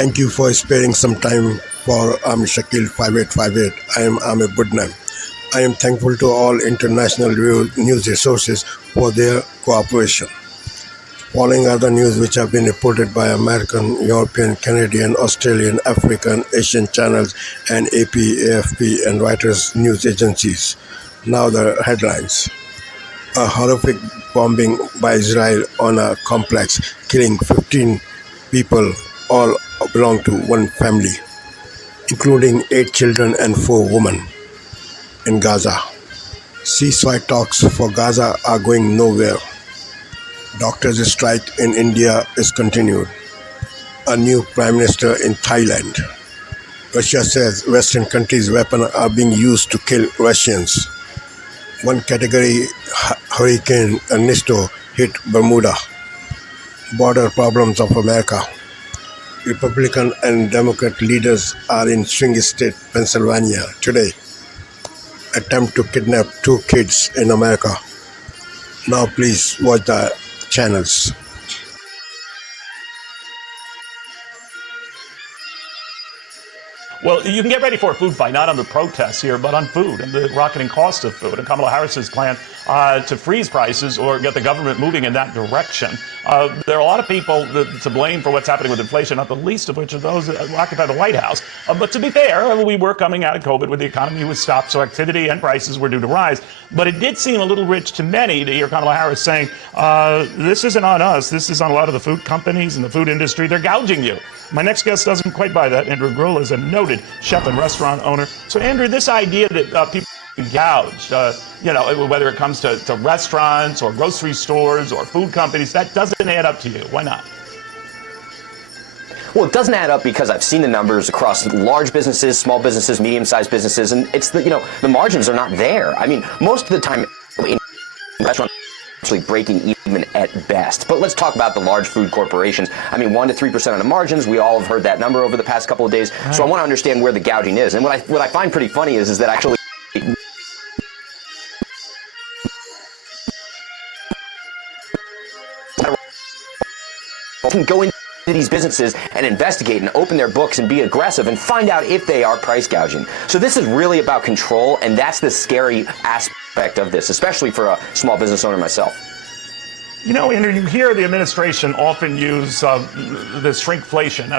Thank you for sparing some time for Shakil 5858. I am Amir Budnam. I am thankful to all international news resources for their cooperation. Following other news which have been reported by American, European, Canadian, Australian, African, Asian channels and AP, AFP and Reuters news agencies. Now the headlines. A horrific bombing by Israel on a complex, killing 15 people, all belong to one family, including 8 children and 4 women in Gaza. Ceasefire talks for Gaza are going nowhere. Doctors' strike in India is continued. A new prime minister in Thailand. Russia says Western countries' weapons are being used to kill Russians. One category Hurricane Ernesto hit Bermuda. Border problems of America. Republican and Democrat leaders are in swing state, Pennsylvania today. Attempt to kidnap 2 kids in America. Now please watch the channels. Well, you can get ready for a food fight, not on the protests here, but on food and the rocketing cost of food. And Kamala Harris's plan to freeze prices or get the government moving in that direction. There are a lot of people to blame for what's happening with inflation, not the least of which are those who occupy the White House. But to be fair, we were coming out of COVID with the economy was stopped, so activity and prices were due to rise. But it did seem a little rich to many to hear Kamala Harris saying, this isn't on us, this is on a lot of the food companies and the food industry. They're gouging you. My next guest doesn't quite buy that. Andrew Gruhl is a noted chef and restaurant owner. So, Andrew, this idea that people gouge, whether it comes to restaurants or grocery stores or food companies, that doesn't add up to you. Why not? Well, it doesn't add up because I've seen the numbers across large businesses, small businesses, medium-sized businesses, and it's the margins are not there. I mean, most of the time in restaurants actually breaking even at best. But let's talk about the large food corporations. I mean, 1 to 3% on the margins. We all have heard that number over the past couple of days. Right. So I want to understand where the gouging is. And what I find pretty funny is that actually can go into these businesses and investigate and open their books and be aggressive and find out if they are price gouging. So this is really about control, and that's the scary aspect of this, especially for a small business owner myself. You know, Andrew, you hear the administration often use this shrinkflation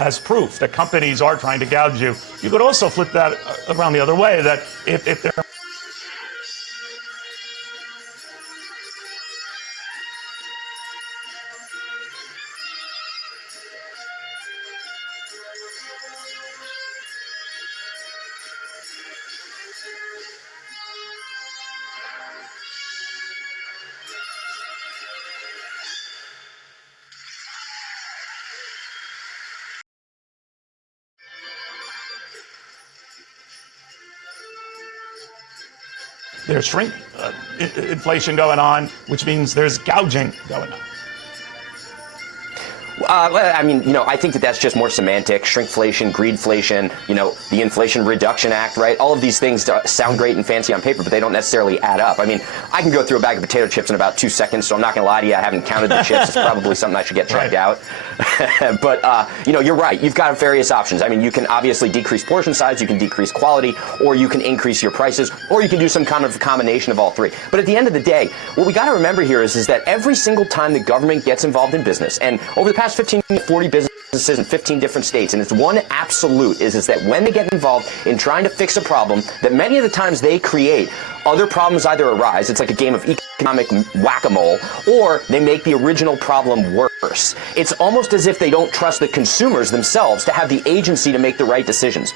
as proof that companies are trying to gouge you. You could also flip that around the other way, that if they're there's inflation going on, which means there's gouging going on. I mean, I think that's just more semantic. Shrinkflation, greedflation, the Inflation Reduction Act, right? All of these things sound great and fancy on paper, but they don't necessarily add up. I mean, I can go through a bag of potato chips in about 2 seconds, so I'm not going to lie to you. I haven't counted the chips. It's probably something I should get checked out. But, you're right. You've got various options. I mean, you can obviously decrease portion size, you can decrease quality, or you can increase your prices, or you can do some kind of combination of all three. But at the end of the day, what we got to remember here is that every single time the government gets involved in business, and over the past 15 to 40 businesses in 15 different states, and it's one absolute is that when they get involved in trying to fix a problem that many of the times they create, other problems either arise, it's like a game of economic whack-a-mole, or they make the original problem worse. It's almost as if they don't trust the consumers themselves to have the agency to make the right decisions.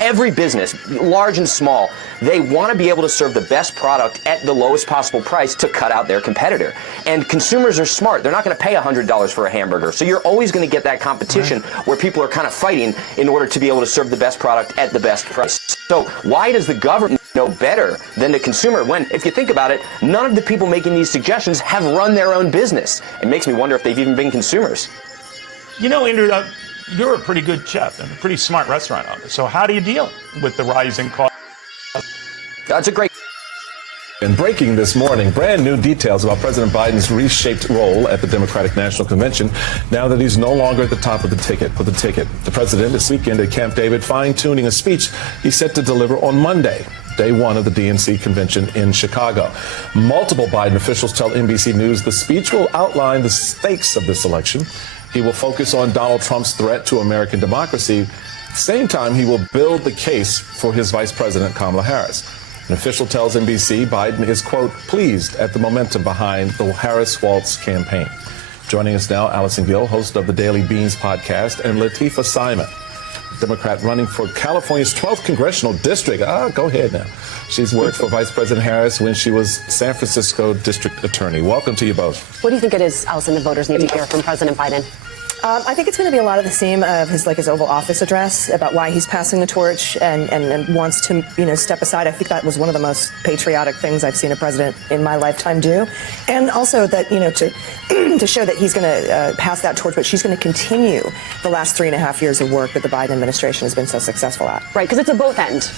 Every business, large and small, they want to be able to serve the best product at the lowest possible price to cut out their competitor. And consumers are smart. They're not going to pay $100 for a hamburger. So you're always going to get that competition where people are kind of fighting in order to be able to serve the best product at the best price. So why does the government know better than the consumer when, if you think about it, none of the people making these suggestions have run their own business? It makes me wonder if they've even been consumers. Andrew, you're a pretty good chef and a pretty smart restaurant owner. So how do you deal with the rising cost? That's a great And breaking this morning, brand new details about President Biden's reshaped role at the Democratic National Convention now that he's no longer at the top of the ticket. The president this weekend at Camp David fine-tuning a speech he's set to deliver on Monday, day one of the DNC convention in Chicago. Multiple Biden officials tell NBC News the speech will outline the stakes of this election. He will focus on Donald Trump's threat to American democracy. At the same time, he will build the case for his vice president, Kamala Harris. An official tells NBC Biden is, quote, pleased at the momentum behind the Harris-Walz campaign. Joining us now, Allison Gill, host of the Daily Beans podcast, and Latifah Simon, Democrat running for California's 12th congressional district. Go ahead now. She's worked for Vice President Harris when she was San Francisco district attorney. Welcome to you both. What do you think it is, Allison, the voters need to hear from President Biden? I think it's going to be a lot of the same of his Oval Office address about why he's passing the torch and wants to, step aside. I think that was one of the most patriotic things I've seen a president in my lifetime do. And also that, to show that he's going to pass that torch, but she's going to continue the last 3.5 years of work that the Biden administration has been so successful at. Right, because it's a both end.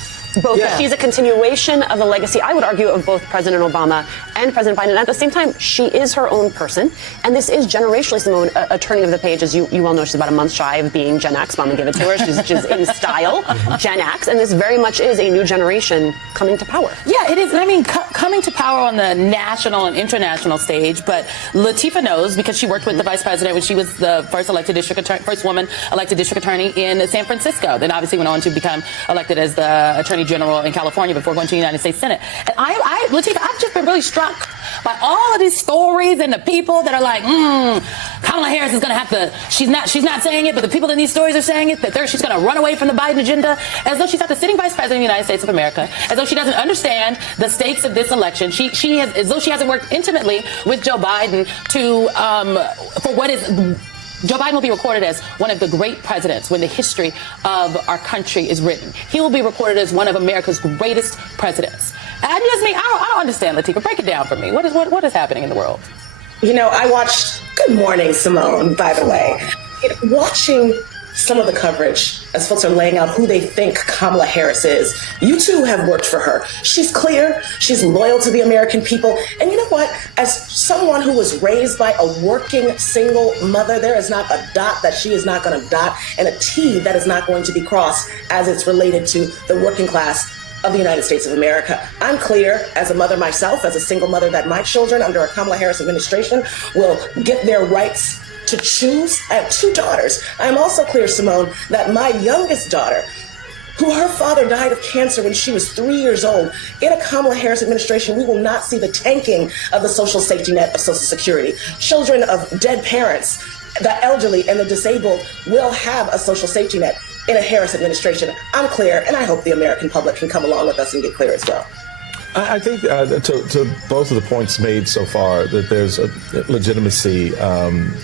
Yeah. She's a continuation of the legacy, I would argue, of both President Obama and President Biden. And at the same time, she is her own person. And this is generationally, Simone, a turning of the page. As you well know, she's about a month shy of being Gen X. Mom, and give it to her. She's in style, Gen X. And this very much is a new generation coming to power. Yeah, it is. I mean, coming to power on the national and international stage. But Latifah knows because she worked with the vice president when she was the first woman elected district attorney in San Francisco. Then obviously went on to become elected as the attorney general in California before going to the United States Senate. And Latifah, I've just been really struck by all of these stories and the people that are like, Kamala Harris is going to have to, she's not saying it, but the people in these stories are saying it, that she's going to run away from the Biden agenda, as though she's not the sitting vice president of the United States of America, as though she doesn't understand the stakes of this election. As though she hasn't worked intimately with Joe Biden for what is... Joe Biden will be recorded as one of the great presidents when the history of our country is written. He will be recorded as one of America's greatest presidents. And I don't understand, Latifah. Break it down for me. What is happening in the world? I watched Good Morning, Simone, by the way. Watching some of the coverage as folks are laying out who they think Kamala Harris is. You two have worked for her. She's clear. She's loyal to the American people. And you know what? As someone who was raised by a working single mother, there is not a dot that she is not going to dot and a T that is not going to be crossed as it's related to the working class of the United States of America. I'm clear as a mother myself, as a single mother, that my children under a Kamala Harris administration will get their rights to choose. I have 2 daughters. I'm also clear, Simone, that my youngest daughter, who her father died of cancer when she was 3 years old, in a Kamala Harris administration, we will not see the tanking of the social safety net of Social Security. Children of dead parents, the elderly and the disabled will have a social safety net in a Harris administration. I'm clear, and I hope the American public can come along with us and get clear as well. I think to both of the points made so far, that there's a legitimacy,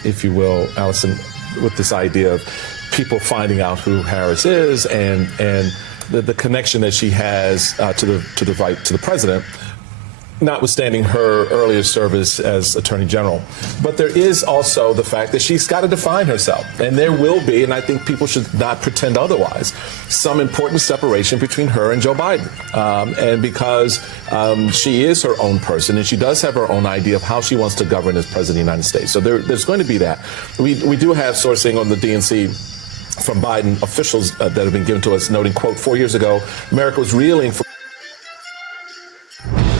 if you will, Allison, with this idea of people finding out who Harris is and the connection that she has to the president, notwithstanding her earlier service as Attorney General. But there is also the fact that she's got to define herself. And there will be, and I think people should not pretend otherwise, some important separation between her and Joe Biden. And because she is her own person and she does have her own idea of how she wants to govern as President of the United States. So there's going to be that. We do have sourcing on the DNC from Biden officials that have been given to us, noting, quote, 4 years ago, America was reeling from...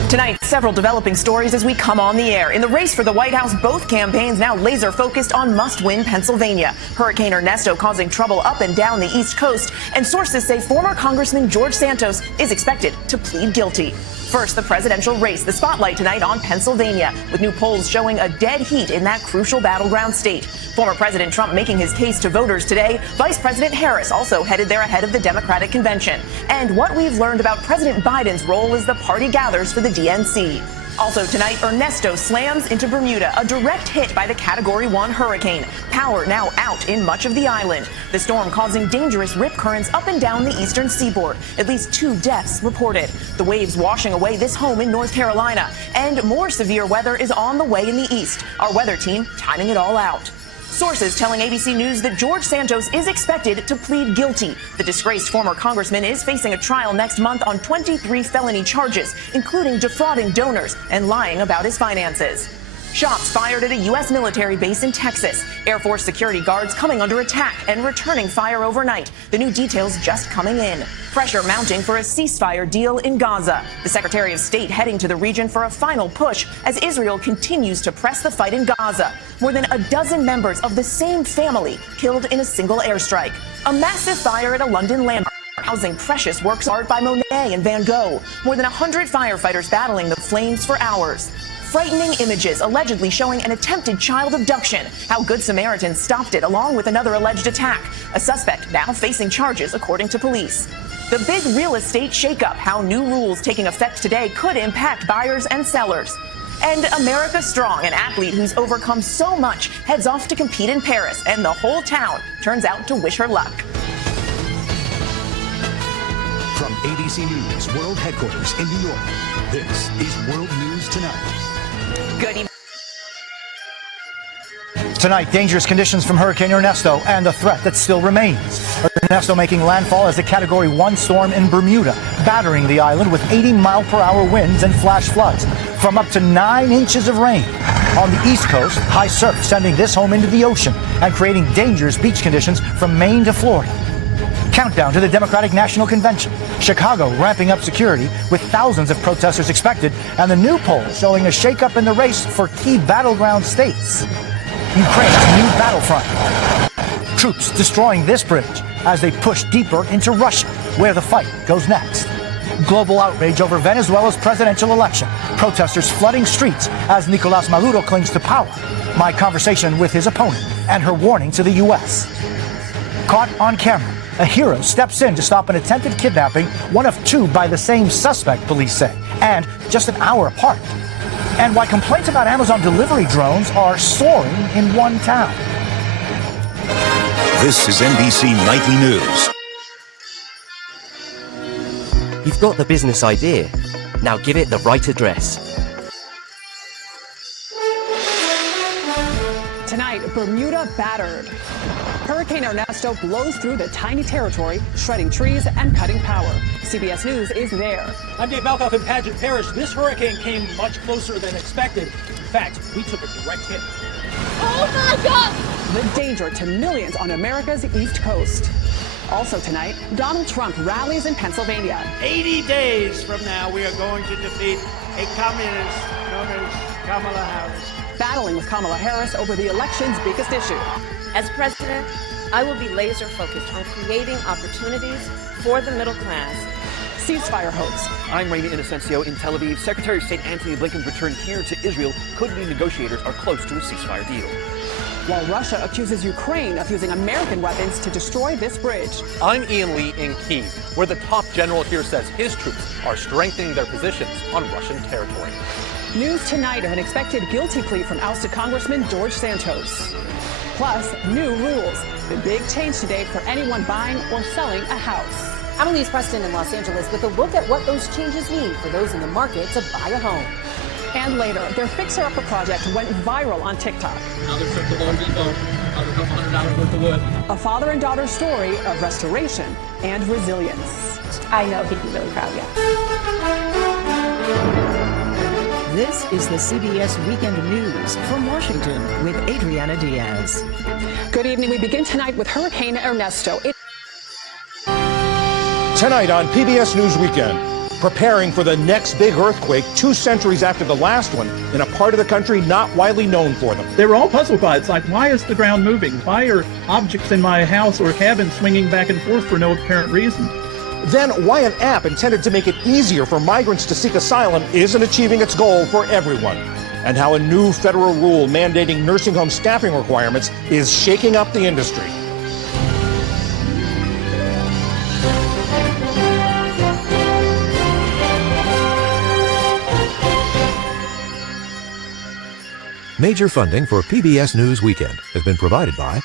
Tonight, several developing stories as we come on the air. In the race for the White House, both campaigns now laser focused on must-win Pennsylvania. Hurricane Ernesto causing trouble up and down the East Coast, and sources say former Congressman George Santos is expected to plead guilty. First, the presidential race, the spotlight tonight on Pennsylvania, with new polls showing a dead heat in that crucial battleground state. Former President Trump making his case to voters today. Vice President Harris also headed there ahead of the Democratic convention. And what we've learned about President Biden's role as the party gathers for the DNC. Also tonight, Ernesto slams into Bermuda, a direct hit by the Category 1 hurricane. Power now out in much of the island. The storm causing dangerous rip currents up and down the eastern seaboard. At least 2 deaths reported. The waves washing away this home in North Carolina. And more severe weather is on the way in the east. Our weather team timing it all out. Sources telling ABC News that George Santos is expected to plead guilty. The disgraced former congressman is facing a trial next month on 23 felony charges, including defrauding donors and lying about his finances. Shots fired at a U.S. military base in Texas. Air Force security guards coming under attack and returning fire overnight. The new details just coming in. Pressure mounting for a ceasefire deal in Gaza. The Secretary of State heading to the region for a final push as Israel continues to press the fight in Gaza. More than a dozen members of the same family killed in a single airstrike. A massive fire at a London landmark housing precious works of art by Monet and Van Gogh. More than 100 firefighters battling the flames for hours. Frightening images allegedly showing an attempted child abduction. How Good Samaritans stopped it along with another alleged attack. A suspect now facing charges according to police. The big real estate shakeup. How new rules taking effect today could impact buyers and sellers. And America Strong, an athlete who's overcome so much, heads off to compete in Paris. And the whole town turns out to wish her luck. From ABC News World Headquarters in New York, this is World News Tonight. Good evening. Tonight, dangerous conditions from Hurricane Ernesto and the threat that still remains. Ernesto making landfall as a Category 1 storm in Bermuda, battering the island with 80-mile-per-hour winds and flash floods from up to 9 inches of rain. On the East Coast, high surf sending this home into the ocean and creating dangerous beach conditions from Maine to Florida. Countdown to the Democratic National Convention. Chicago ramping up security with thousands of protesters expected, and the new poll showing a shakeup in the race for key battleground states. Ukraine's new battlefront. Troops destroying this bridge as they push deeper into Russia, where the fight goes next. Global outrage over Venezuela's presidential election. Protesters flooding streets as Nicolás Maduro clings to power. My conversation with his opponent and her warning to the U.S. Caught on camera. A hero steps in to stop an attempted kidnapping, one of 2 by the same suspect, police say, and just an hour apart. And why complaints about Amazon delivery drones are soaring in one town. This is NBC Nightly News. You've got the business idea. Now give it the right address. Tonight, Bermuda battered. Hurricane Ernesto blows through the tiny territory, shredding trees and cutting power. CBS News is there. I'm Dave Malkoff in Paget Parish. This hurricane came much closer than expected. In fact, we took a direct hit. Oh my God! The danger to millions on America's East Coast. Also tonight, Donald Trump rallies in Pennsylvania. 80 days from now, we are going to defeat a communist known as Kamala Harris. Battling with Kamala Harris over the election's biggest issue. As president, I will be laser focused on creating opportunities for the middle class. Ceasefire hopes. I'm Ramy Inocencio in Tel Aviv. Secretary of State Antony Blinken's return here to Israel could mean negotiators are close to a ceasefire deal. While Russia accuses Ukraine of using American weapons to destroy this bridge. I'm Ian Lee in Kyiv, where the top general here says his troops are strengthening their positions on Russian territory. News tonight of an expected guilty plea from ousted Congressman George Santos. Plus, new rules. The big change today for anyone buying or selling a house. I'm Elise Preston in Los Angeles with a look at what those changes mean for those in the market to buy a home. And later, their Fixer Upper project went viral on TikTok. Now they took the Lowe's Depot, a couple $100 worth of wood. A father and daughter story of restoration and resilience. I know he'd be really proud, This is the CBS Weekend News from Washington with Adriana Diaz. Good evening. We begin tonight with Hurricane Ernesto. Tonight on PBS News Weekend, preparing for the next big earthquake 2 centuries after the last one in a part of the country not widely known for them. They were all puzzled by it. It's like, why is the ground moving? Why are objects in my house or cabin swinging back and forth for no apparent reason? Then why an app intended to make it easier for migrants to seek asylum isn't achieving its goal for everyone. And how a new federal rule mandating nursing home staffing requirements is shaking up the industry. Major funding for PBS News Weekend has been provided by...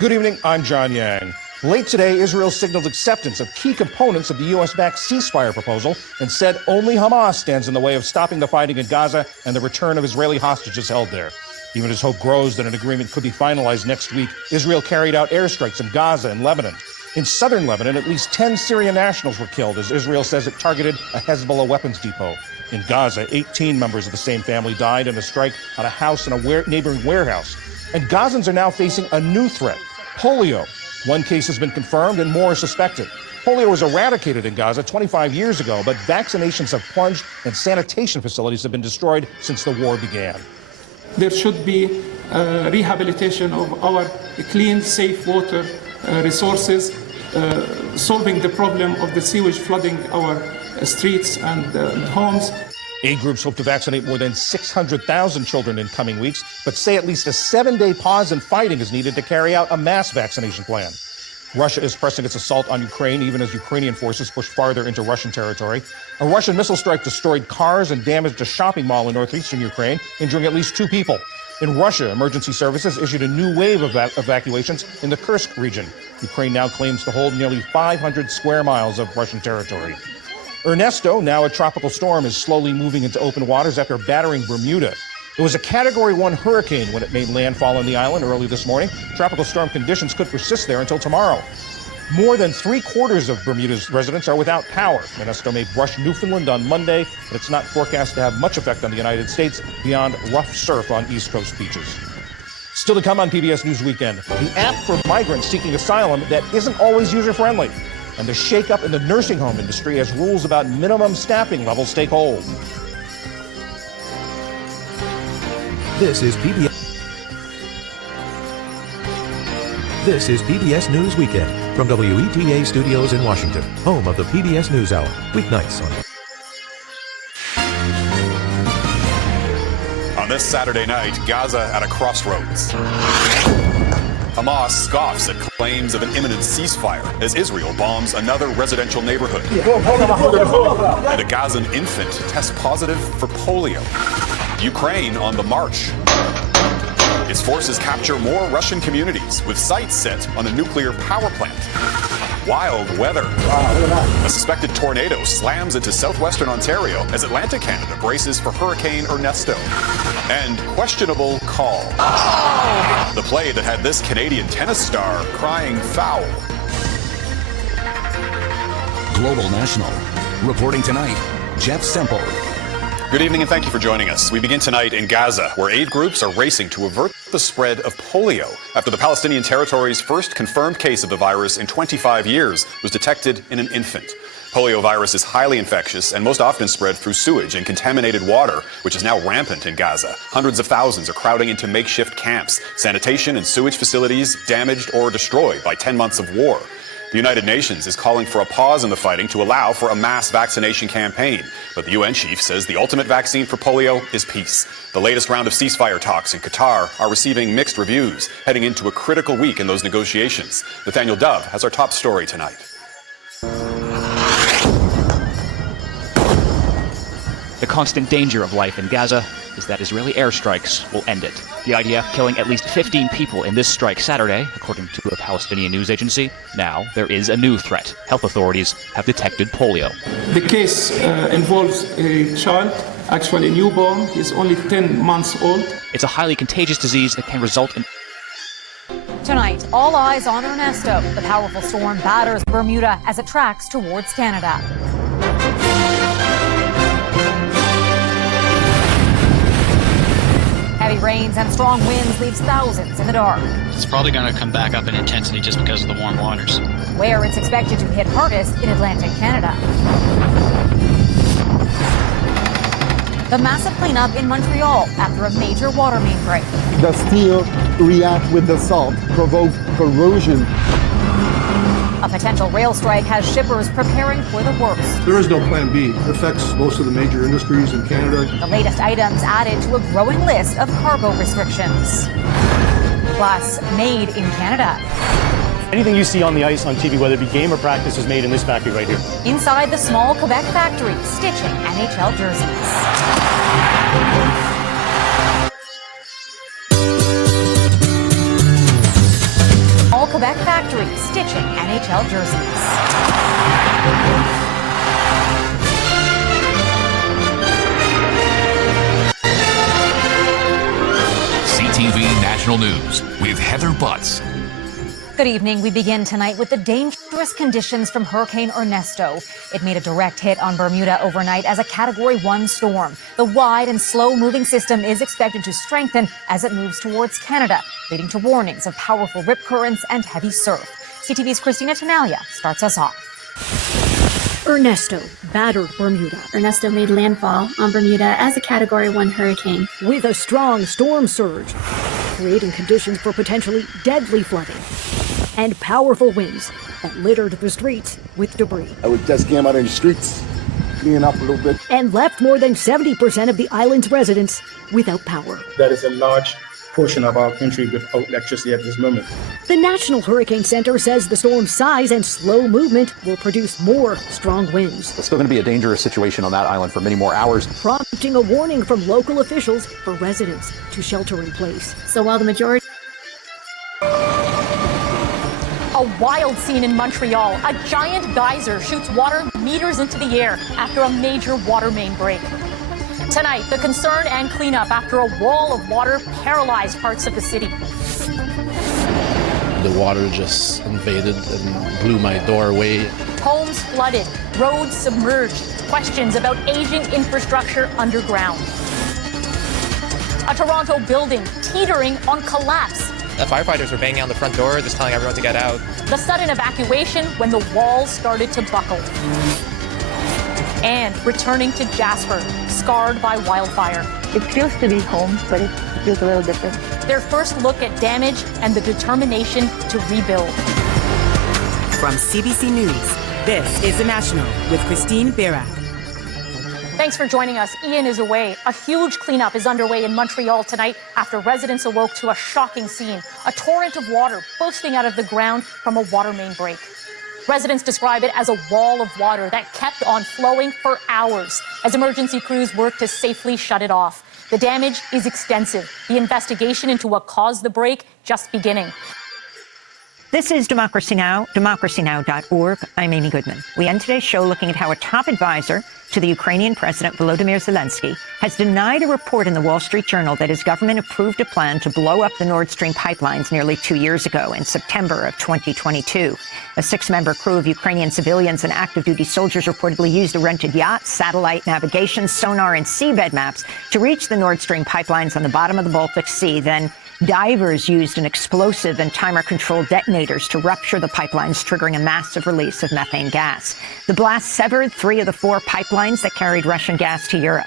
Good evening, I'm John Yang. Late today, Israel signaled acceptance of key components of the U.S.-backed ceasefire proposal and said only Hamas stands in the way of stopping the fighting in Gaza and the return of Israeli hostages held there. Even as hope grows that an agreement could be finalized next week, Israel carried out airstrikes in Gaza and Lebanon. In southern Lebanon, at least 10 Syrian nationals were killed as Israel says it targeted a Hezbollah weapons depot. In Gaza, 18 members of the same family died in a strike on a house in a neighboring warehouse. And Gazans are now facing a new threat, polio. One case has been confirmed and more are suspected. Polio was eradicated in Gaza 25 years ago, but vaccinations have plunged and sanitation facilities have been destroyed since the war began. There should be rehabilitation of our clean, safe water resources, solving the problem of the sewage flooding our streets and homes. Aid groups hope to vaccinate more than 600,000 children in coming weeks, but say at least a 7-day pause in fighting is needed to carry out a mass vaccination plan. Russia is pressing its assault on Ukraine, even as Ukrainian forces push farther into Russian territory. A Russian missile strike destroyed cars and damaged a shopping mall in northeastern Ukraine, injuring at least 2 people. In Russia, emergency services issued a new wave of evacuations in the Kursk region. Ukraine now claims to hold nearly 500 square miles of Russian territory. Ernesto, now a tropical storm, is slowly moving into open waters after battering Bermuda. It was a Category 1 hurricane when it made landfall on the island early this morning. Tropical storm conditions could persist there until tomorrow. More than 3/4 of Bermuda's residents are without power. Ernesto may brush Newfoundland on Monday, but it's not forecast to have much effect on the United States beyond rough surf on East Coast beaches. Still to come on PBS News Weekend, the app for migrants seeking asylum that isn't always user-friendly, and the shakeup in the nursing home industry as rules about minimum staffing levels take hold. This is PBS News Weekend from WETA Studios in Washington, home of the PBS NewsHour, weeknights on this Saturday night, Gaza at a crossroads. Hamas scoffs at claims of an imminent ceasefire as Israel bombs another residential neighborhood. And a Gazan infant tests positive for polio. Ukraine on the march. Its forces capture more Russian communities with sights set on a nuclear power plant. Wild weather. A suspected tornado slams into southwestern Ontario as Atlantic Canada braces for Hurricane Ernesto. And questionable call. The play that had this Canadian tennis star crying foul. Global National. Reporting tonight, Jeff Semple. Good evening and thank you for joining us. We begin tonight in Gaza, where aid groups are racing to avert the spread of polio after the Palestinian territory's first confirmed case of the virus in 25 years was detected in an infant. Polio virus is highly infectious and most often spread through sewage and contaminated water, which is now rampant in Gaza. Hundreds of thousands are crowding into makeshift camps, sanitation and sewage facilities damaged or destroyed by 10 months of war. The United Nations is calling for a pause in the fighting to allow for a mass vaccination campaign. But the UN chief says the ultimate vaccine for polio is peace. The latest round of ceasefire talks in Qatar are receiving mixed reviews, heading into a critical week in those negotiations. Nathaniel Dove has our top story tonight. The constant danger of life in Gaza is that Israeli airstrikes will end it. The IDF killing at least 15 people in this strike Saturday, according to a Palestinian news agency. Now, there is a new threat. Health authorities have detected polio. The case involves a child, actually a newborn. He's only 10 months old. It's a highly contagious disease that can result in... Tonight, all eyes on Ernesto. The powerful storm batters Bermuda as it tracks towards Canada. Heavy rains and strong winds leaves thousands in the dark. It's probably going to come back up in intensity just because of the warm waters. Where it's expected to hit hardest in Atlantic Canada. The massive cleanup in Montreal after a major water main break. The steel react with the salt, provoke corrosion. A potential rail strike has shippers preparing for the worst. There is no plan B. It affects most of the major industries in Canada. The latest items added to a growing list of cargo restrictions. Plus, made in Canada. Anything you see on the ice on TV, whether it be game or practice, is made in this factory right here. Inside the small Quebec factory, stitching NHL jerseys. All Quebec Quebec factory stitching NHL jerseys. CTV National News with Heather Butts. Good evening. We begin tonight with the dangerous conditions from Hurricane Ernesto. It made a direct hit on Bermuda overnight as a Category 1 storm. The wide and slow-moving system is expected to strengthen as it moves towards Canada, leading to warnings of powerful rip currents and heavy surf. CTV's Christina Tanalia starts us off. Ernesto battered Bermuda. Ernesto made landfall on Bermuda as a Category 1 hurricane, with a strong storm surge, creating conditions for potentially deadly flooding and powerful winds that littered the streets with debris. I just came out in the streets, cleaning up a little bit. And left more than 70% of the island's residents without power. That is a large portion of our country without electricity at this moment. The National Hurricane Center says the storm's size and slow movement will produce more strong winds. It's still going to be a dangerous situation on that island for many more hours, prompting a warning from local officials for residents to shelter in place. So while the majority... A wild scene in Montreal. A giant geyser shoots water meters into the air after a major water main break. Tonight, the concern and cleanup after a wall of water paralyzed parts of the city. The water just invaded and blew my door away. Homes flooded, roads submerged, questions about aging infrastructure underground. A Toronto building teetering on collapse. The firefighters were banging on the front door, just telling everyone to get out. The sudden evacuation when the walls started to buckle. And returning to Jasper, scarred by wildfire. It feels to be home, but it feels a little different. Their first look at damage and the determination to rebuild. From CBC News, this is The National with Christine Birac. Thanks for joining us. Ian is away. A huge cleanup is underway in Montreal tonight after residents awoke to a shocking scene. A torrent of water bursting out of the ground from a water main break. Residents describe it as a wall of water that kept on flowing for hours as emergency crews worked to safely shut it off. The damage is extensive. The investigation into what caused the break just beginning. This is Democracy Now!, democracynow.org. I'm Amy Goodman. We end today's show looking at how a top advisor to the Ukrainian President Volodymyr Zelensky has denied a report in the Wall Street Journal that his government approved a plan to blow up the Nord Stream pipelines nearly 2 years ago in September of 2022. A 6-member crew of Ukrainian civilians and active-duty soldiers reportedly used a rented yacht, satellite navigation, sonar, and seabed maps to reach the Nord Stream pipelines on the bottom of the Baltic Sea. Then divers used an explosive and timer-controlled detonators to rupture the pipelines, triggering a massive release of methane gas. The blast severed 3 of the 4 pipelines that carried Russian gas to Europe.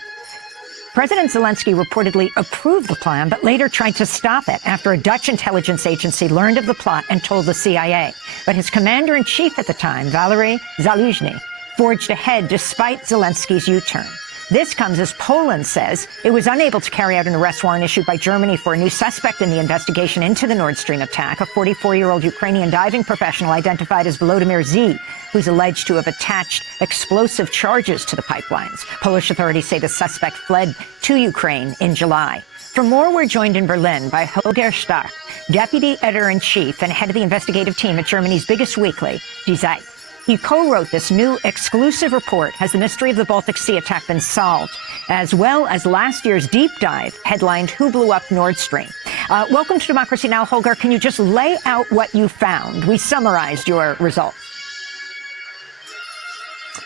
President Zelensky reportedly approved the plan, but later tried to stop it after a Dutch intelligence agency learned of the plot and told the CIA. But his commander-in-chief at the time, Valery Zaluzhny, forged ahead despite Zelensky's U-turn. This comes as Poland says it was unable to carry out an arrest warrant issued by Germany for a new suspect in the investigation into the Nord Stream attack, a 44-year-old Ukrainian diving professional identified as Volodymyr Z, who's alleged to have attached explosive charges to the pipelines. Polish authorities say the suspect fled to Ukraine in July. For more, we're joined in Berlin by Holger Stark, deputy editor-in-chief and head of the investigative team at Germany's biggest weekly, Die Zeit. He co-wrote this new exclusive report, Has the Mystery of the Baltic Sea Attack Been Solved? As well as last year's deep dive headlined Who Blew Up Nord Stream? Welcome to Democracy Now! Holger, can you just lay out what you found? We summarized your results.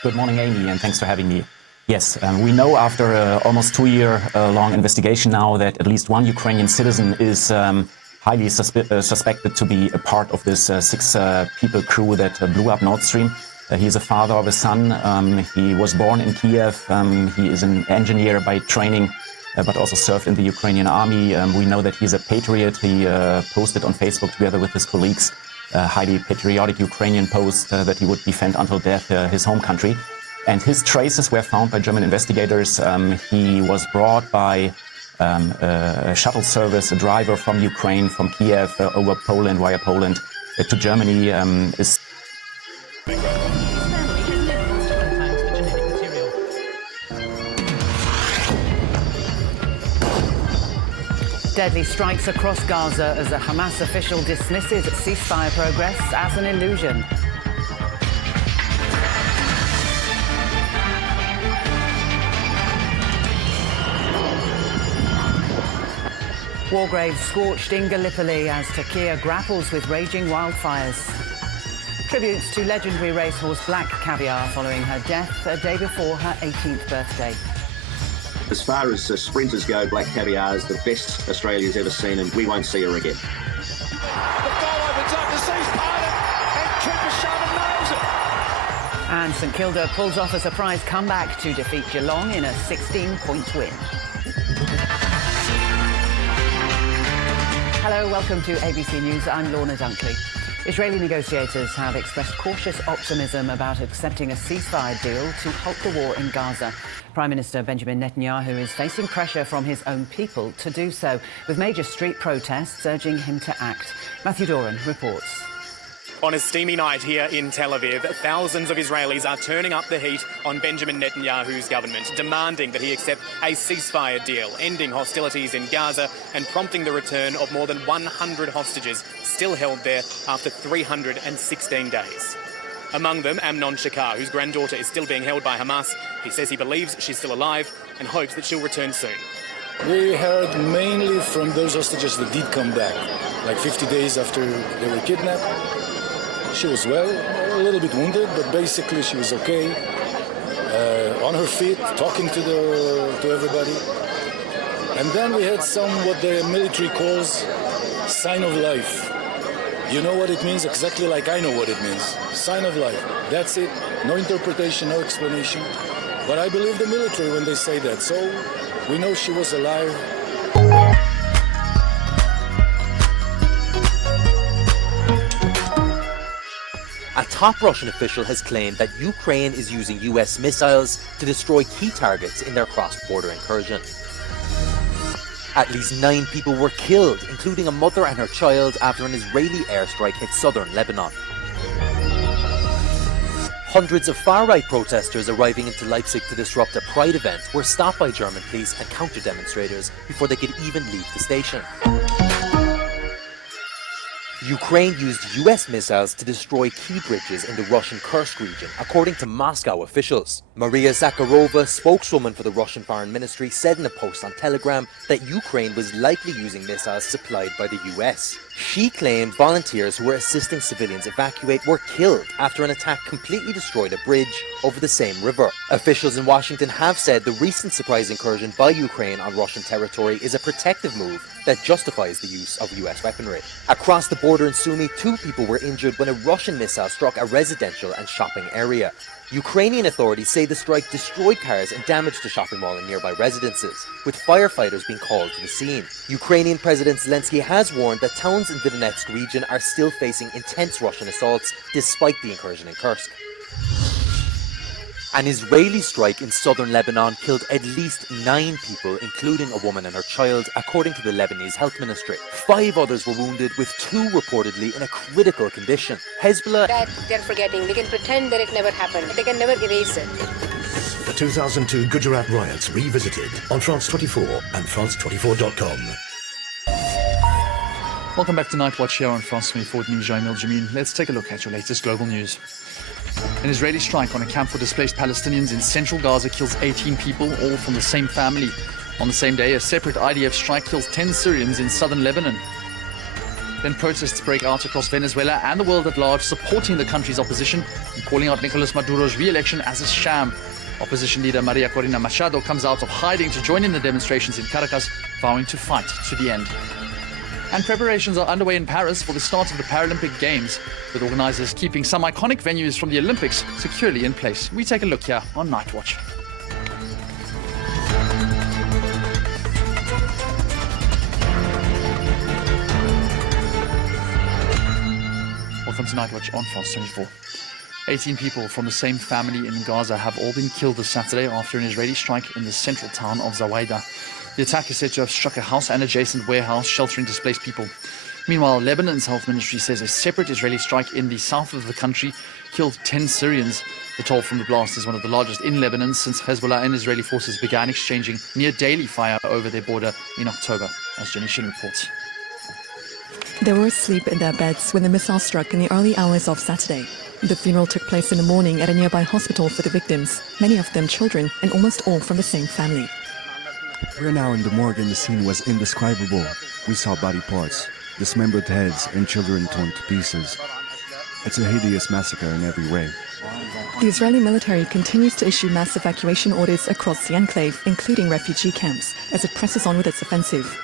Good morning, Amy, and thanks for having me. Yes, we know after almost 2-year-long investigation now that at least one Ukrainian citizen is highly suspected to be a part of this 6-people crew that blew up Nord Stream. He is a father of a son. He was born in Kiev. He is an engineer by training, but also served in the Ukrainian army. We know that he's a patriot. He posted on Facebook together with his colleagues a highly patriotic Ukrainian post that he would defend until death his home country. And his traces were found by German investigators. He was brought by a shuttle service, a driver from Ukraine, from Kiev, over Poland, via Poland, to Germany. Deadly strikes across Gaza as a Hamas official dismisses ceasefire progress as an illusion. War graves scorched in Gallipoli as Turkey grapples with raging wildfires. Tributes to legendary racehorse Black Caviar following her death a day before her 18th birthday. As far as sprinters go, Black Caviar is the best Australia's ever seen, and we won't see her again. The ball opens up, the ceasefire, and Cooper Sharman nails it. And St Kilda pulls off a surprise comeback to defeat Geelong in a 16-point win. Hello, welcome to ABC News. I'm Lorna Dunkley. Israeli negotiators have expressed cautious optimism about accepting a ceasefire deal to halt the war in Gaza. Prime Minister Benjamin Netanyahu is facing pressure from his own people to do so, with major street protests urging him to act. Matthew Doran reports. On a steamy night here in Tel Aviv, thousands of Israelis are turning up the heat on Benjamin Netanyahu's government, demanding that he accept a ceasefire deal, ending hostilities in Gaza and prompting the return of more than 100 hostages still held there after 316 days. Among them, Amnon Shakar, whose granddaughter is still being held by Hamas. He says he believes she's still alive and hopes that she'll return soon. We heard mainly from those hostages that did come back, like 50 days after they were kidnapped. She was well, a little bit wounded, but basically she was okay. On her feet, talking to everybody. And then we had some, what the military calls, sign of life. You know what it means exactly like I know what it means. Sign of life. That's it. No interpretation, no explanation. But I believe the military when they say that. So we know she was alive. A top Russian official has claimed that Ukraine is using US missiles to destroy key targets in their cross-border incursion. At least 9 people were killed, including a mother and her child, after an Israeli airstrike hit southern Lebanon. Hundreds of far-right protesters arriving into Leipzig to disrupt a pride event were stopped by German police and counter-demonstrators before they could even leave the station. Ukraine used US missiles to destroy key bridges in the Russian Kursk region, according to Moscow officials. Maria Zakharova, spokeswoman for the Russian Foreign Ministry, said in a post on Telegram that Ukraine was likely using missiles supplied by the US. She claimed volunteers who were assisting civilians evacuate were killed after an attack completely destroyed a bridge over the same river. Officials in Washington have said the recent surprise incursion by Ukraine on Russian territory is a protective move that justifies the use of US weaponry. Across the border in Sumy, 2 people were injured when a Russian missile struck a residential and shopping area. Ukrainian authorities say the strike destroyed cars and damaged a shopping mall and nearby residences, with firefighters being called to the scene. Ukrainian President Zelensky has warned that towns in the Donetsk region are still facing intense Russian assaults despite the incursion in Kursk. An Israeli strike in southern Lebanon killed at least 9 people, including a woman and her child, according to the Lebanese Health Ministry. 5 others were wounded, with 2 reportedly in a critical condition. Hezbollah... That they're forgetting. They can pretend that it never happened. They can never erase it. The 2002 Gujarat riots revisited on France 24 and France24.com. Welcome back to Night Watch here on France 24 with me, Jamil Jameen. Let's take a look at your latest global news. An Israeli strike on a camp for displaced Palestinians in central Gaza kills 18 people, all from the same family. On the same day, a separate IDF strike kills 10 Syrians in southern Lebanon. Then protests break out across Venezuela and the world at large, supporting the country's opposition and calling out Nicolas Maduro's re-election as a sham. Opposition leader Maria Corina Machado comes out of hiding to join in the demonstrations in Caracas, vowing to fight to the end. And preparations are underway in Paris for the start of the Paralympic Games, with organisers keeping some iconic venues from the Olympics securely in place. We take a look here on Night Watch. Welcome to Night Watch on France 24. 18 people from the same family in Gaza have all been killed this Saturday after an Israeli strike in the central town of Zawaida. The attack is said to have struck a house and adjacent warehouse sheltering displaced people. Meanwhile, Lebanon's health ministry says a separate Israeli strike in the south of the country killed 10 Syrians. The toll from the blast is one of the largest in Lebanon since Hezbollah and Israeli forces began exchanging near daily fire over their border in October, as Jenny Shin reports. They were asleep in their beds when the missile struck in the early hours of Saturday. The funeral took place in the morning at a nearby hospital for the victims, many of them children and almost all from the same family. We're now in the morgue and the scene was indescribable. We saw body parts, dismembered heads and children torn to pieces. It's a hideous massacre in every way. The Israeli military continues to issue mass evacuation orders across the enclave, including refugee camps, as it presses on with its offensive.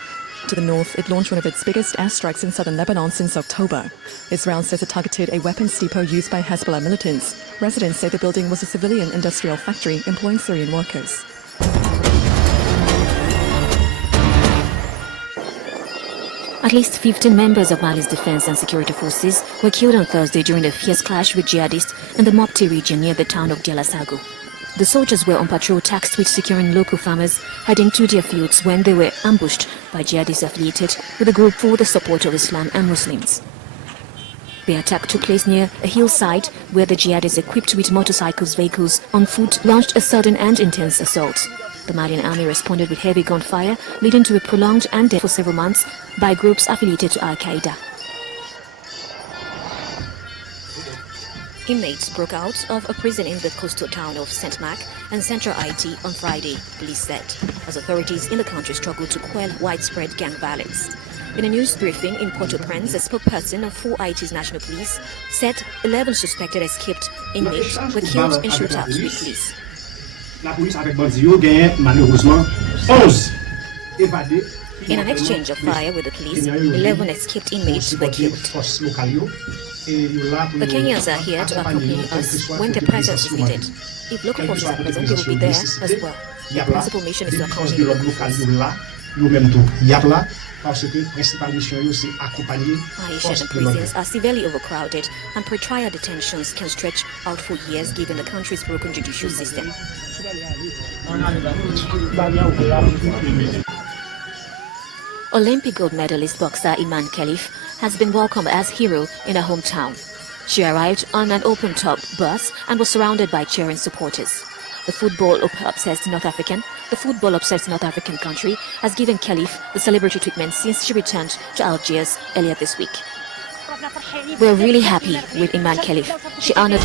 To the north, it launched one of its biggest airstrikes in southern Lebanon since October. Israel says it targeted a weapons depot used by Hezbollah militants. Residents say the building was a civilian industrial factory employing Syrian workers. At least 15 members of Mali's defense and security forces were killed on Thursday during a fierce clash with jihadists in the Mopti region near the town of Delasago. The soldiers were on patrol tasked with securing local farmers heading to their fields when they were ambushed by jihadists affiliated with a group for the support of Islam and Muslims. The attack took place near a hillside where the jihadists equipped with vehicles on foot launched a sudden and intense assault. The Malian army responded with heavy gunfire, leading to a prolonged and death for several months by groups affiliated to Al-Qaeda. Inmates broke out of a prison in the coastal town of St. Mark and central Haiti on Friday, police said, as authorities in the country struggled to quell widespread gang violence. In a news briefing in Port-au-Prince, a spokesperson for Haiti's national police said 11 suspected escaped inmates were killed in shootouts with police. In an exchange of fire with the police, 11 escaped inmates were killed. The Kenyans are here to accompany us when their presence is needed. If local forces are present, they will be there as well. The principal mission is to accompany the local forces. Haitian prisons are severely overcrowded and pre-trial detentions can stretch out for years given the country's broken judicial system. Olympic gold medalist boxer Iman Khelif has been welcomed as hero in her hometown. She arrived on an open-top bus and was surrounded by cheering supporters. The football-obsessed North African country has given Khelif the celebrity treatment since she returned to Algiers earlier this week. We're really happy with Iman Khelif. She honored...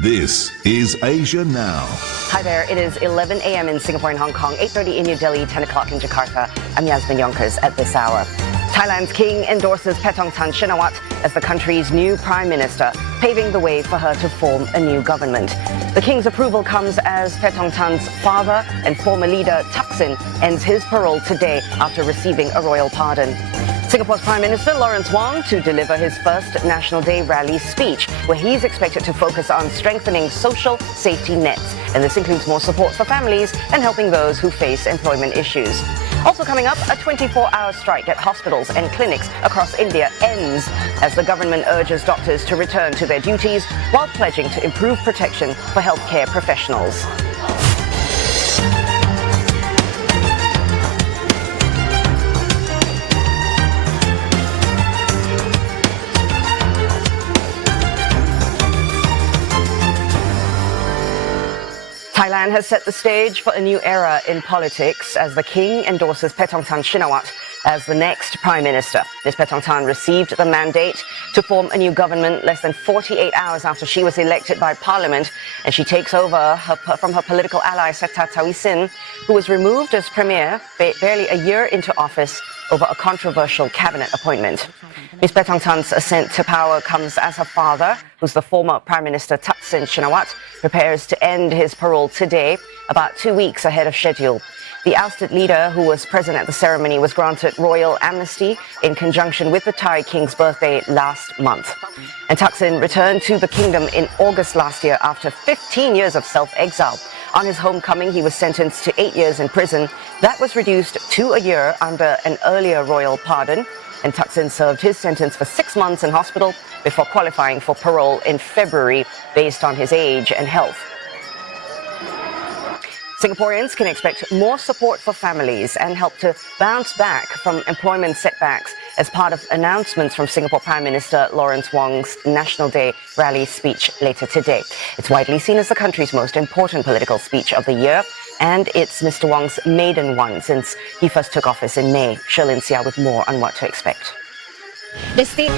This is Asia Now. Hi there, it is 11 a.m. in Singapore and Hong Kong, 8:30 in New Delhi, 10 o'clock in Jakarta. I'm Yasmin Yonkers at this hour. Thailand's king endorses Paetongtarn Shinawatra as the country's new prime minister, paving the way for her to form a new government. The king's approval comes as Paetongtarn's father and former leader Thaksin ends his parole today after receiving a royal pardon. Singapore's Prime Minister Lawrence Wong to deliver his first National Day rally speech, where he's expected to focus on strengthening social safety nets. And this includes more support for families and helping those who face employment issues. Also coming up, a 24-hour strike at hospitals and clinics across India ends as the government urges doctors to return to their duties while pledging to improve protection for healthcare professionals. Thailand has set the stage for a new era in politics as the king endorses Paetongtarn Shinawatra as the next prime minister. Ms. Paetongtarn received the mandate to form a new government less than 48 hours after she was elected by parliament, and she takes over from her political ally Srettha Thavisin, who was removed as premier barely a year into office over a controversial cabinet appointment. Ms. Paetongtarn's ascent to power comes as her father, who's the former Prime Minister Thaksin Shinawatra, prepares to end his parole today, about 2 weeks ahead of schedule. The ousted leader, who was present at the ceremony, was granted royal amnesty in conjunction with the Thai king's birthday last month. And Thaksin returned to the kingdom in August last year after 15 years of self-exile. On his homecoming, he was sentenced to 8 years in prison. That was reduced to a year under an earlier royal pardon. And Thaksin served his sentence for 6 months in hospital before qualifying for parole in February based on his age and health. Singaporeans can expect more support for families and help to bounce back from employment setbacks as part of announcements from Singapore Prime Minister Lawrence Wong's National Day rally speech later today. It's widely seen as the country's most important political speech of the year, and it's Mr. Wong's maiden one since he first took office in May. Sherlyn Sia with more on what to expect. The state.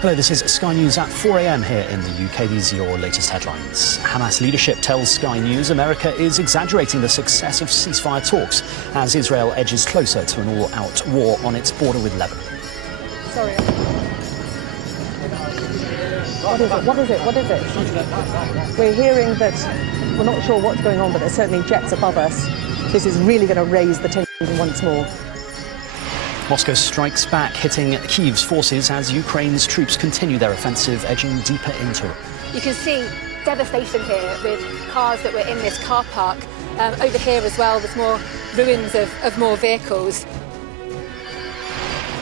Hello, this is Sky News at 4 a.m. here in the UK. These are your latest headlines. Hamas leadership tells Sky News America is exaggerating the success of ceasefire talks as Israel edges closer to an all-out war on its border with Lebanon. Sorry. What is it? We're hearing that we're not sure what's going on, but there's certainly jets above us. This is really going to raise the tension once more. Moscow strikes back, hitting Kyiv's forces as Ukraine's troops continue their offensive, edging deeper into it. You can see devastation here with cars that were in this car park. Over here as well, there's more ruins of more vehicles.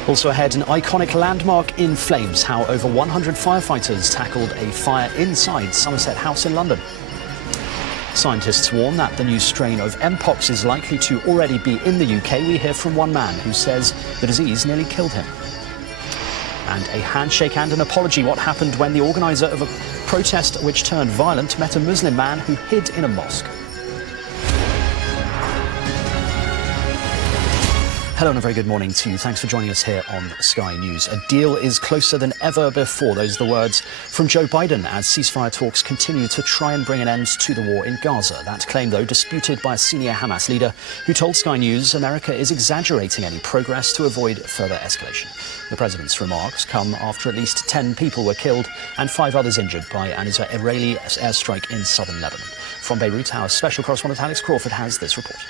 Also ahead, an iconic landmark in flames, how over 100 firefighters tackled a fire inside Somerset House in London. Scientists warn that the new strain of Mpox is likely to already be in the UK. We hear from one man who says the disease nearly killed him. And a handshake and an apology. What happened when the organiser of a protest which turned violent met a Muslim man who hid in a mosque? Hello and a very good morning to you. Thanks for joining us here on Sky News. A deal is closer than ever before. Those are the words from Joe Biden as ceasefire talks continue to try and bring an end to the war in Gaza. That claim, though, disputed by a senior Hamas leader who told Sky News America is exaggerating any progress to avoid further escalation. The president's remarks come after at least 10 people were killed and 5 others injured by an Israeli airstrike in southern Lebanon. From Beirut, our special correspondent Alex Crawford has this report.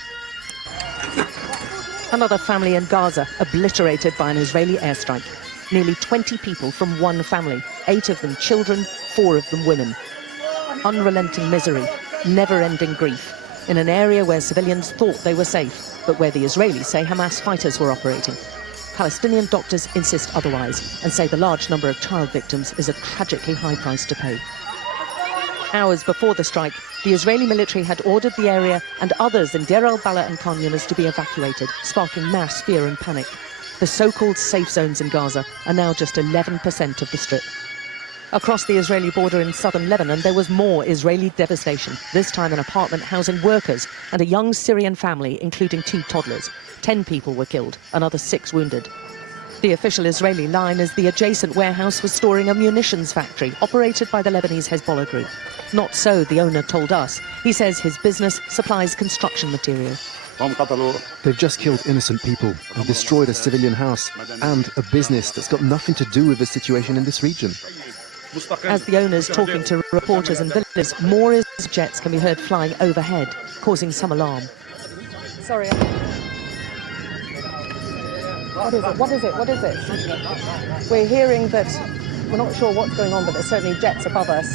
Another family in Gaza obliterated by an Israeli airstrike. Nearly 20 people from one family, 8 of them children, 4 of them women. Unrelenting misery, never-ending grief, in an area where civilians thought they were safe, but where the Israelis say Hamas fighters were operating. Palestinian doctors insist otherwise and say the large number of child victims is a tragically high price to pay. Hours before the strike, the Israeli military had ordered the area and others in Deir al-Balah and Khan Yunis to be evacuated, sparking mass fear and panic. The so-called safe zones in Gaza are now just 11% of the strip. Across the Israeli border in southern Lebanon, there was more Israeli devastation, this time an apartment housing workers and a young Syrian family, including 2 toddlers. 10 people were killed, another 6 wounded. The official Israeli line is the adjacent warehouse was storing a munitions factory operated by the Lebanese Hezbollah group. Not so, the owner told us. He says his business supplies construction material. They've just killed innocent people and destroyed a civilian house and a business that's got nothing to do with the situation in this region. As the owner's talking to reporters and villagers, more jets can be heard flying overhead, causing some alarm. Sorry. What is it? We're hearing that we're not sure what's going on, but there's certainly jets above us.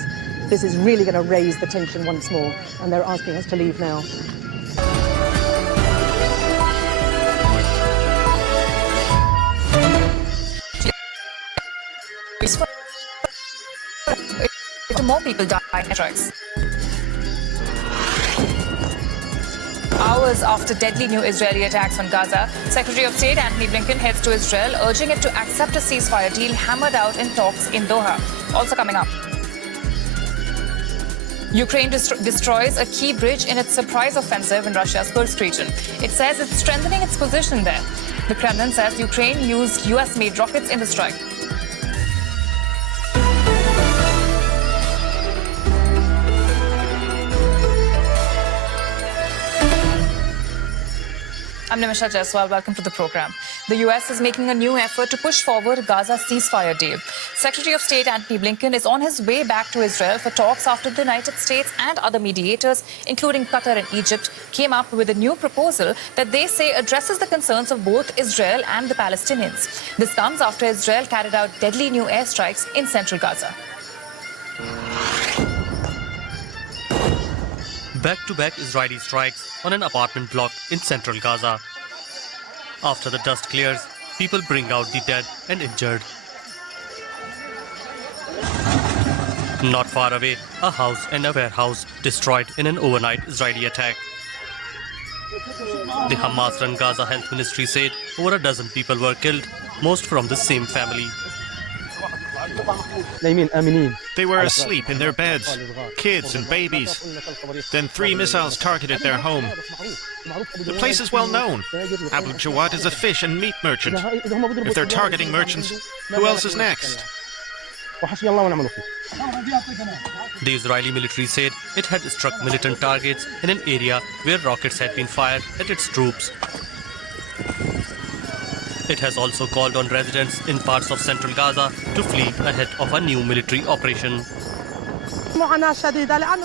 This is really going to raise the tension once more, and they're asking us to leave now. More people died in strikes. Hours after deadly new Israeli attacks on Gaza, Secretary of State Antony Blinken heads to Israel, urging it to accept a ceasefire deal hammered out in talks in Doha. Also coming up. Ukraine destroys a key bridge in its surprise offensive in Russia's Kursk region. It says it's strengthening its position there. The Kremlin says Ukraine used US-made rockets in the strike. I'm Nimisha Jaiswal. Welcome to the program. The US is making a new effort to push forward Gaza's ceasefire deal. Secretary of State Antony Blinken is on his way back to Israel for talks after the United States and other mediators, including Qatar and Egypt, came up with a new proposal that they say addresses the concerns of both Israel and the Palestinians. This comes after Israel carried out deadly new airstrikes in central Gaza. back-to-back Israeli strikes on an apartment block in central Gaza. After the dust clears, people bring out the dead and injured. Not far away, a house and a warehouse destroyed in an overnight Israeli attack. The Hamas-run Gaza Health Ministry said over a dozen people were killed, most from the same family. They were asleep in their beds, kids and babies. Then 3 missiles targeted their home. The place is well known. Abu Jawad is a fish and meat merchant. If they're targeting merchants, who else is next? The Israeli military said it had struck militant targets in an area where rockets had been fired at its troops. It has also called on residents in parts of central Gaza to flee ahead of a new military operation.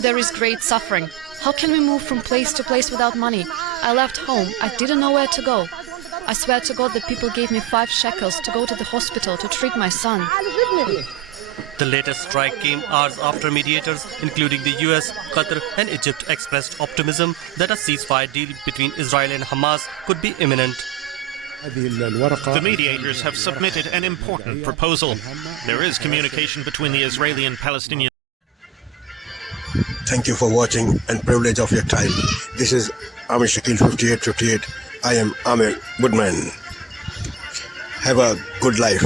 There is great suffering. How can we move from place to place without money? I left home. I didn't know where to go. I swear to God that people gave me 5 shekels to go to the hospital to treat my son. The latest strike came hours after mediators, including the US, Qatar and Egypt, expressed optimism that a ceasefire deal between Israel and Hamas could be imminent. The mediators have submitted an important proposal. There is communication between the Israeli and Palestinian. Thank you for watching and privilege of your time. This is Amir Shakil 5858. I am Amir Goodman. Have a good life.